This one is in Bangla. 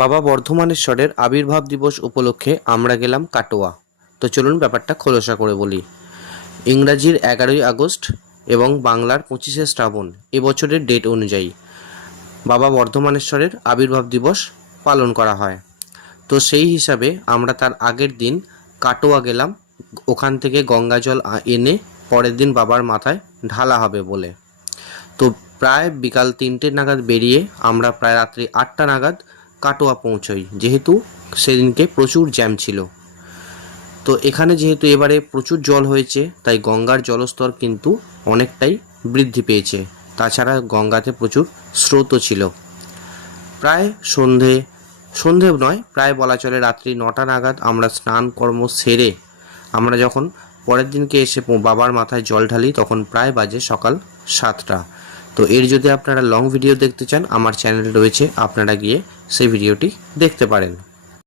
বাবা বর্ধমানেশ্বরের আবির্ভাব দিবস উপলক্ষে আমরা গেলাম কাটোয়া। তো চলুন ব্যাপারটা খোলসা করে বলি। ইংরাজির 11ই আগস্ট এবং বাংলার 25শে শ্রাবণ এবছরের ডেট অনুযায়ী বাবা বর্ধমানেশ্বরের আবির্ভাব দিবস পালন করা হয়। তো সেই হিসাবে আমরা তার আগের দিন কাটোয়া গেলাম, ওখান থেকে গঙ্গা জল এনে পরের দিন বাবার মাথায় ঢালা হবে বলে। তো প্রায় বিকাল 3টে নাগাদ বেরিয়ে আমরা প্রায় রাত্রি 8টা নাগাদ কাটোয়া পৌঁছই, যেহেতু সেদিনকে প্রচুর জ্যাম ছিল। তো এখানে যেহেতু এবারে প্রচুর জল হয়েছে, তাই গঙ্গার জলস্তর কিন্তু অনেকটাই বৃদ্ধি পেয়েছে। তাছাড়া গঙ্গাতে প্রচুর স্রোতও ছিল। প্রায় সন্ধে নয়, প্রায় বলা চলে রাত্রি 9টা নাগাদ আমরা স্নান কর্ম সেরে আমরা যখন পরের দিনকে এসে বাবার মাথায় জল ঢালি, তখন প্রায় বাজে সকাল 7টা। তো এর যদি আপনারা লং ভিডিও দেখতে চান, আমার চ্যানেলে রয়েছে, আপনারা গিয়ে সেই ভিডিওটি দেখতে পারেন।